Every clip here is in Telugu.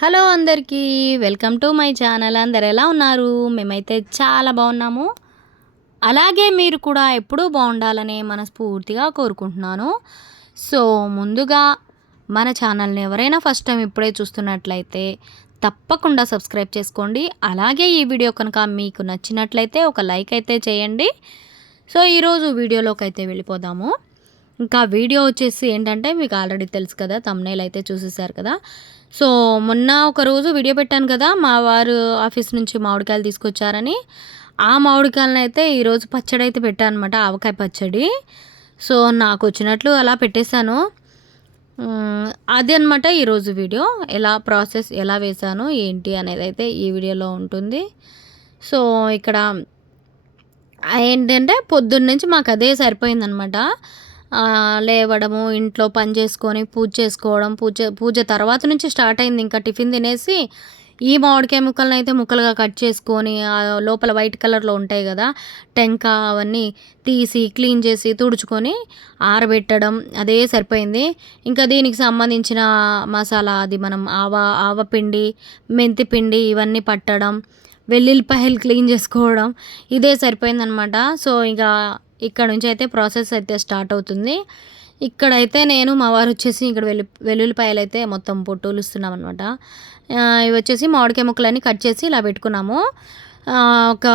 హలో అందరికీ వెల్కమ్ టు మై ఛానల్. అందరు ఎలా ఉన్నారు? మేమైతే చాలా బాగున్నాము. అలాగే మీరు కూడా ఎప్పుడూ బాగుండాలని మనస్ఫూర్తిగా కోరుకుంటున్నాను. సో ముందుగా మన ఛానల్ని ఎవరైనా ఫస్ట్ టైం ఇప్పుడే చూస్తున్నట్లయితే తప్పకుండా సబ్స్క్రైబ్ చేసుకోండి. అలాగే ఈ వీడియో కనుక మీకు నచ్చినట్లయితే ఒక లైక్ అయితే చేయండి. సో ఈరోజు వీడియోలోకి అయితే వెళ్ళిపోదాము. ఇంకా వీడియో వచ్చేసి ఏంటంటే మీకు ఆల్రెడీ తెలుసు కదా తమ్నేల్ అయితే చూసేసారు కదా. సో మొన్న ఒక రోజు వీడియో పెట్టాను కదా మా వారు ఆఫీస్ నుంచి మామిడికాయలు తీసుకొచ్చారని. ఆ మామిడికాయలను అయితే ఈరోజు పచ్చడి అయితే పెట్టాను అనమాట ఆవకాయ పచ్చడి. సో నాకు వచ్చినట్లు అలా పెట్టేశాను. అది అనమాట ఈరోజు వీడియో ఎలా ప్రాసెస్ ఎలా వేసాను ఏంటి అనేది అయితే ఈ వీడియోలో ఉంటుంది. సో ఇక్కడ ఏంటంటే పొద్దున్న నుంచి మాకు అదే సరిపోయిందనమాట. లేవడము ఇంట్లో పని చేసుకొని పూజ చేసుకోవడం పూజ పూజ తర్వాత నుంచి స్టార్ట్ అయింది. ఇంకా టిఫిన్ తినేసి ఈ మామిడికాయ ముక్కలను అయితే ముక్కలుగా కట్ చేసుకొని లోపల వైట్ కలర్లో ఉంటాయి కదా టెంక అవన్నీ తీసి క్లీన్ చేసి తుడుచుకొని ఆరబెట్టడం అదే సరిపోయింది. ఇంకా దీనికి సంబంధించిన మసాలా అది మనం ఆవ ఆవపిండి మెంతి పిండి ఇవన్నీ పట్టడం వెల్లుల్లిపాయలు క్లీన్ చేసుకోవడం ఇదే సరిపోయిందనమాట. సో ఇంకా ఇక్కడ నుంచి అయితే ప్రాసెస్ అయితే స్టార్ట్ అవుతుంది. ఇక్కడైతే నేను మా వారు వచ్చేసి ఇక్కడ వెల్లు వెల్లుల్లిపాయలు అయితే మొత్తం పొట్టులుస్తున్నాం అనమాట ఇవి వచ్చేసి మామిడికాయ ముక్కలన్నీ కట్ చేసి ఇలా పెట్టుకున్నాము. ఒక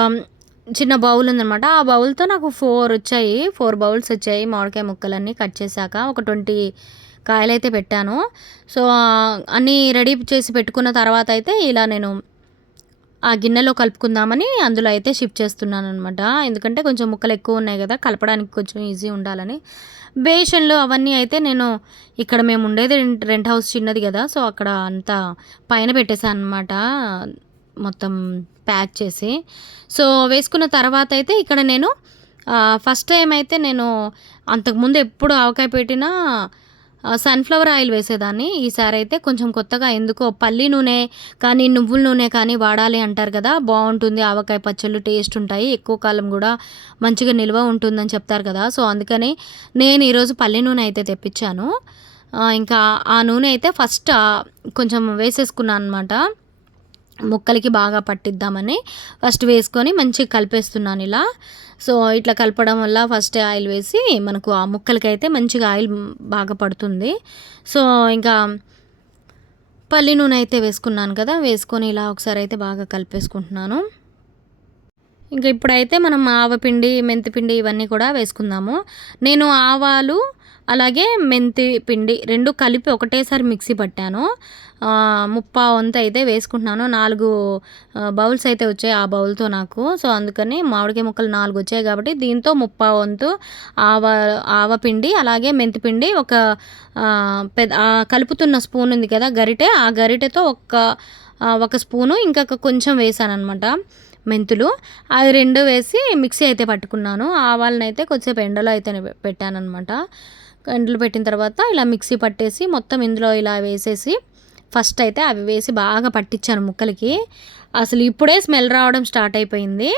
చిన్న బౌల్ ఉందనమాట ఆ బౌల్తో నాకు ఫోర్ వచ్చాయి. ఫోర్ బౌల్స్ వచ్చాయి మామిడికాయ ముక్కలన్నీ కట్ చేశాక. ఒక ట్వంటీ కాయలు అయితే పెట్టాను. సో అన్నీ రెడీ చేసి పెట్టుకున్న తర్వాత అయితే ఇలా నేను ఆ గిన్నెలో కలుపుకుందామని అందులో అయితే షిఫ్ట్ చేస్తున్నాను అనమాట ఎందుకంటే కొంచెం ముక్కలు ఎక్కువ ఉన్నాయి కదా కలపడానికి కొంచెం ఈజీ ఉండాలని. బేషన్లు అవన్నీ అయితే నేను ఇక్కడ మేము ఉండేది రెంట్ హౌస్ చిన్నది కదా సో అక్కడ అంతా పైన పెట్టేశాను అనమాట మొత్తం ప్యాక్ చేసి. సో వేసుకున్న తర్వాత అయితే ఇక్కడ నేను ఫస్ట్ టైం అయితే నేను అంతకుముందు ఎప్పుడు ఆవకాయ పెట్టినా సన్ఫ్లవర్ ఆయిల్ వేసేదాన్ని. ఈసారి అయితే కొంచెం కొత్తగా ఎందుకో పల్లి నూనె కానీ నువ్వుల నూనె కానీ వాడాలి అంటారు కదా. బాగుంటుంది. ఆవకాయ పచ్చళ్ళు టేస్ట్ ఉంటాయి. ఎక్కువ కాలం కూడా మంచిగా నిల్వ ఉంటుందని చెప్తారు కదా. సో అందుకని నేను ఈరోజు పల్లి నూనె అయితే తెప్పించాను. ఇంకా ఆ నూనె అయితే ఫస్ట్ కొంచెం వేసేసుకున్నాను అనమాట ముక్కలకి బాగా పట్టిద్దామని ఫస్ట్ వేసుకొని మంచిగా కలిపేస్తున్నాను ఇలా. సో ఇట్లా కలపడం వల్ల ఫస్ట్ ఆయిల్ వేసి మనకు ఆ ముక్కలకి అయితే మంచిగా ఆయిల్ బాగా పడుతుంది. సో ఇంకా పల్లి నూనె అయితే వేసుకున్నాను కదా వేసుకొని ఇలా ఒకసారి అయితే బాగా కలిపేసుకుంటున్నాను. ఇంకా ఇప్పుడైతే మనం ఆవపిండి మెంతిపిండి ఇవన్నీ కూడా వేసుకుందాము. నేను ఆవాలు అలాగే మెంతి పిండి రెండు కలిపి ఒకటేసారి మిక్సీ పట్టాను. ముప్పా వంతు అయితే వేసుకుంటున్నాను. నాలుగు బౌల్స్ అయితే వచ్చాయి ఆ బౌల్తో నాకు. సో అందుకని మామిడికాయ ముక్కలు నాలుగు వచ్చాయి కాబట్టి దీంతో ముప్పా వంతు ఆవ ఆవపిండి అలాగే మెంతిపిండి ఒక పెద్ద కలుపుతున్న స్పూన్ ఉంది కదా గరిటె ఆ గరిటెతో ఒక ఒక స్పూను ఇంకా కొంచెం వేసాను అనమాట మెంతులు. అవి రెండు వేసి మిక్సీ అయితే పట్టుకున్నాను. ఆవాలను అయితే కొద్దిసేపు ఎండలో అయితే పెట్టాను అనమాట పెట్టిన తర్వాత ఇలా మిక్సీ పట్టేసి మొత్తం ఇందులో ఇలా వేసేసి ఫస్ట్ అయితే అవి వేసి బాగా పట్టించాను ముక్కలకి. అసలు ఇప్పుడే స్మెల్ రావడం స్టార్ట్ అయిపోయింది.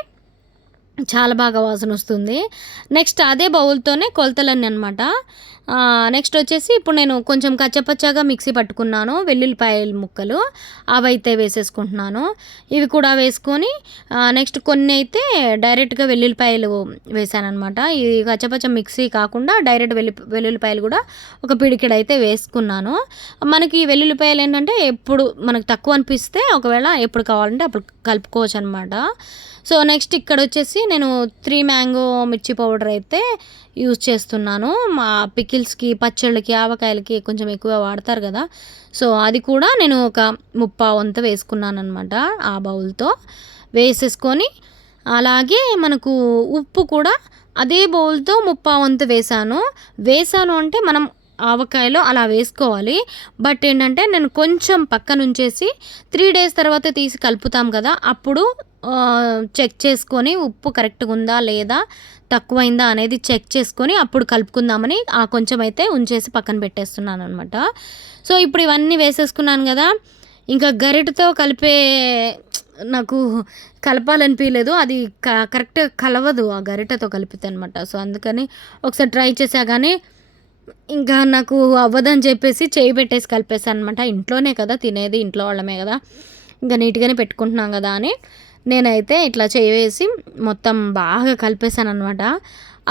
చాలా బాగా వాసన వస్తుంది. నెక్స్ట్ అదే బౌల్తోనే కొలతలన్నీ అనమాట నెక్స్ట్ వచ్చేసి ఇప్పుడు నేను కొంచెం కచ్చపచ్చగా మిక్సీ పట్టుకున్నాను వెల్లుల్లిపాయల ముక్కలు అవి అయితే వేసేసుకుంటున్నాను. ఇవి కూడా వేసుకొని నెక్స్ట్ కొన్ని అయితే డైరెక్ట్గా వెల్లుల్లిపాయలు వేసాను అనమాట ఈ కచ్చపచ్చ మిక్సీ కాకుండా డైరెక్ట్ వెల్లు వెల్లుల్లిపాయలు కూడా ఒక పిడికెడు అయితే వేసుకున్నాను. మనకి ఈ వెల్లుల్లిపాయలు ఏంటంటే ఎప్పుడు మనకు తక్కువ అనిపిస్తే ఒకవేళ ఎప్పుడు కావాలంటే అప్పుడు కలుపుకోవచ్చు అనమాట సో నెక్స్ట్ ఇక్కడ వచ్చేసి నేను త్రీ మ్యాంగో మిర్చి పౌడర్ అయితే యూజ్ చేస్తున్నాను. మా పికిల్స్కి పచ్చళ్ళకి ఆవకాయలకి కొంచెం ఎక్కువ వాడతారు కదా. సో అది కూడా నేను ఒక ముప్పా వంత వేసుకున్నాను అనమాట ఆ బౌల్తో. వేసేసుకొని అలాగే మనకు ఉప్పు కూడా అదే బౌల్తో ముప్పా వంతు వేసాను. వేసాను అంటే మనం ఆవకాయలో అలా వేసుకోవాలి. బట్ ఏంటంటే నేను కొంచెం పక్కనుంచేసి త్రీ డేస్ తర్వాత తీసి కలుపుతాం కదా అప్పుడు చెక్ చేసుకొని ఉప్పు కరెక్ట్గా ఉందా లేదా తక్కువైందా అనేది చెక్ చేసుకొని అప్పుడు కలుపుకుందామని ఆ కొంచెం అయితే ఉంచేసి పక్కన పెట్టేస్తున్నాను అనమాట సో ఇప్పుడు ఇవన్నీ వేసేసుకున్నాను కదా ఇంకా గరిటతో కలిపే నాకు కలపాలనిపించలేదు అది క కరెక్ట్ కలవదు ఆ గరిటతో కలిపితే అనమాట సో అందుకని ఒకసారి ట్రై చేసా కానీ ఇంకా నాకు అవ్వదని చెప్పేసి చేయి పెట్టేసి కలిపేసాను అనమాట ఇంట్లోనే కదా తినేది ఇంట్లో వాళ్ళమే కదా ఇంకా నీట్గానే పెట్టుకుంటున్నాం కదా అని. నేనైతే ఇట్లా చేసి మొత్తం బాగా కలిపేశాను అనమాట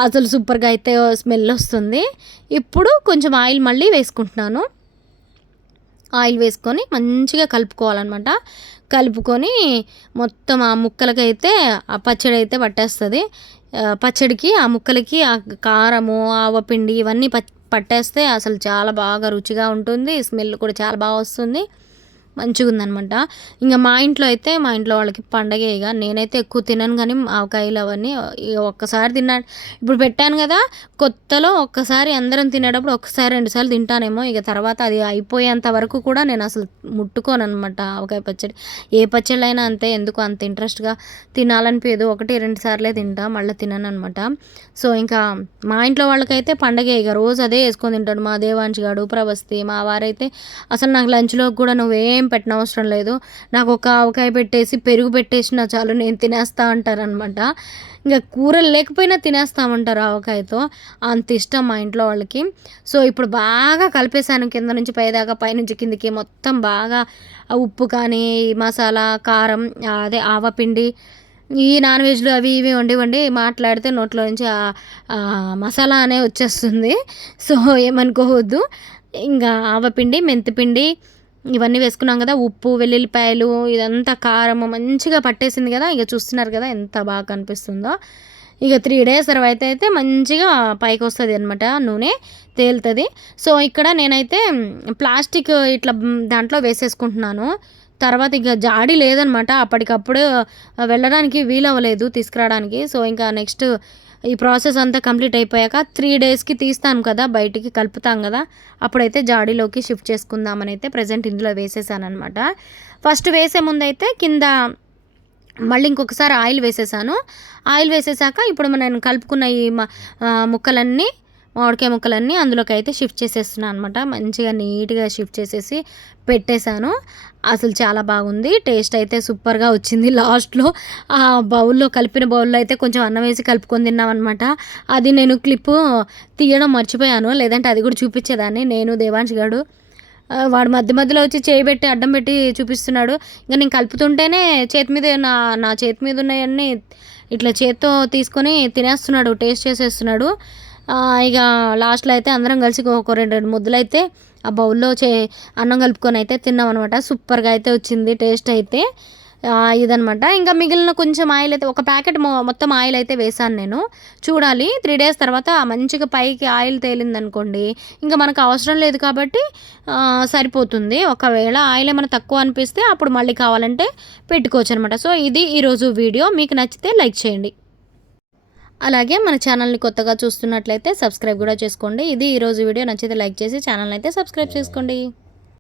అసలు సూపర్గా అయితే స్మెల్ వస్తుంది. ఇప్పుడు కొంచెం ఆయిల్ మళ్ళీ వేసుకుంటున్నాను. ఆయిల్ వేసుకొని మంచిగా కలుపుకోవాలన్నమాట. కలుపుకొని మొత్తం ఆ ముక్కలకైతే ఆ పచ్చడి అయితే పట్టేస్తుంది. పచ్చడికి ఆ ముక్కలకి ఆ కారము ఆవపిండి ఇవన్నీ పట్టేస్తే అసలు చాలా బాగా రుచిగా ఉంటుంది. స్మెల్ కూడా చాలా బాగా వస్తుంది. మంచిగా ఉందనమాట ఇంకా మా ఇంట్లో అయితే మా ఇంట్లో వాళ్ళకి పండగే ఇక నేనైతే ఎక్కువ తినను కానీ ఆవకాయలు అవన్నీ ఇక ఒక్కసారి తిన్నా. ఇప్పుడు పెట్టాను కదా కొత్తలో ఒక్కసారి అందరం తినేటప్పుడు ఒక్కసారి రెండుసార్లు తింటానేమో. ఇక తర్వాత అది అయిపోయేంత వరకు కూడా నేను అసలు ముట్టుకోను అనమాట ఆవకాయ పచ్చడి. ఏ పచ్చడి అయినా అంతే ఎందుకు అంత ఇంట్రెస్ట్గా తినాలనిపించదు ఒకటి రెండు సార్లే తింటా మళ్ళీ తినను అనమాట సో ఇంకా మా ఇంట్లో వాళ్ళకైతే పండగే ఇక రోజు అదే వేసుకొని తింటాడు మా దేవాంశ్ గాడు ప్రవస్తి మా వారైతే అసలు నాకు లంచ్లో కూడా నువ్వేం ఏం పెట్టనవసరం లేదు. నాకు ఒక ఆవకాయ పెట్టేసి పెరుగు పెట్టేసినా చాలు నేను తినేస్తా అంటారనమాట ఇంకా కూరలు లేకపోయినా తినేస్తామంటారు ఆవకాయతో. అంత ఇష్టం మా ఇంట్లో వాళ్ళకి. సో ఇప్పుడు బాగా కలిపేశాను. కింద నుంచి పైదాకా పైనుంచి కిందికి మొత్తం బాగా ఉప్పు కానీ మసాలా కారం అదే ఆవపిండి ఈ నాన్ వెజ్లు అవి ఇవి వండి వండి మాట్లాడితే నోట్లో నుంచి మసాలా అనే వచ్చేస్తుంది. సో ఏమనుకోవద్దు. ఇంకా ఆవపిండి మెంతిపిండి ఇవన్నీ వేసుకున్నాం కదా ఉప్పు వెల్లుల్లిపాయలు ఇదంతా కారము మంచిగా పట్టేసింది కదా ఇక చూస్తున్నారు కదా ఎంత బాగా కనిపిస్తుందో. ఇక త్రీ డేస్ తర్వాత అయితే మంచిగా పైకి వస్తుంది అనమాట నూనె తేలుతుంది. సో ఇక్కడ నేనైతే ప్లాస్టిక్ ఇట్లా దాంట్లో వేసేసుకుంటున్నాను. తర్వాత ఇక జాడి లేదనమాట అప్పటికప్పుడు వెళ్ళడానికి వీలవ్వలేదు తీసుకురావడానికి. సో ఇంకా నెక్స్ట్ ఈ ప్రాసెస్ అంతా కంప్లీట్ అయిపోయాక త్రీ డేస్కి తీస్తాం కదా బయటికి కలుపుతాం కదా అప్పుడైతే జాడీలోకి షిఫ్ట్ చేసుకుందామని అయితే ప్రజెంట్ ఇందులో వేసేసాను అనమాట ఫస్ట్ వేసే ముందు అయితే కింద మళ్ళీ ఇంకొకసారి ఆయిల్ వేసేసాను. ఆయిల్ వేసేసాక ఇప్పుడు నేను కలుపుకున్న ఈ ముక్కలన్నీ మామిడికాయ ముక్కలన్నీ అందులోకి అయితే షిఫ్ట్ చేసేస్తున్నాను అనమాట మంచిగా నీట్గా షిఫ్ట్ చేసేసి పెట్టేశాను. అసలు చాలా బాగుంది. టేస్ట్ అయితే సూపర్గా వచ్చింది లాస్ట్లో. ఆ బౌల్లో కలిపిన బౌల్లో అయితే కొంచెం అన్నం వేసి కలుపుకొని తిన్నామన్నమాట అది నేను క్లిప్పు తీయడం మర్చిపోయాను. లేదంటే అది కూడా చూపించేదాన్ని. నేను దేవాంశ్ గారు. వాడు మధ్య మధ్యలో వచ్చి చేయి పెట్టి అడ్డం పెట్టి చూపిస్తున్నాడు. ఇంకా నేను కలుపుతుంటేనే చేతి మీద నా నా చేతి మీద ఉన్నాయన్నీ ఇట్లా చేత్తో తీసుకొని తినేస్తున్నాడు టేస్ట్ చేసేస్తున్నాడు. ఇక లాస్ట్లో అయితే అందరం కలిసి ఒక రెండు రెండు ముద్దలు అయితే ఆ బౌల్లో చే అన్నం కలుపుకొని అయితే తిన్నాం అనమాట సూపర్గా అయితే వచ్చింది టేస్ట్ అయితే. ఇదనమాట ఇంకా మిగిలిన కొంచెం ఆయిల్ అయితే ఒక ప్యాకెట్ మొత్తం ఆయిల్ అయితే వేసాను నేను. చూడాలి. త్రీ డేస్ తర్వాత మంచిగా పైకి ఆయిల్ తేలింది అనుకోండి ఇంకా మనకు అవసరం లేదు కాబట్టి సరిపోతుంది. ఒకవేళ ఆయిల్ ఏమైనా తక్కువ అనిపిస్తే అప్పుడు మళ్ళీ కావాలంటే పెట్టుకోవచ్చు అనమాట సో ఇది ఈరోజు వీడియో. మీకు నచ్చితే లైక్ చేయండి. అలాగే మన ఛానల్ని కొత్తగా చూస్తున్నట్లయితే సబ్స్క్రైబ్ కూడా చేసుకోండి. ఇది ఈరోజు వీడియో. నచ్చితే లైక్ చేసి ఛానల్ని అయితే సబ్స్క్రైబ్ చేసుకోండి.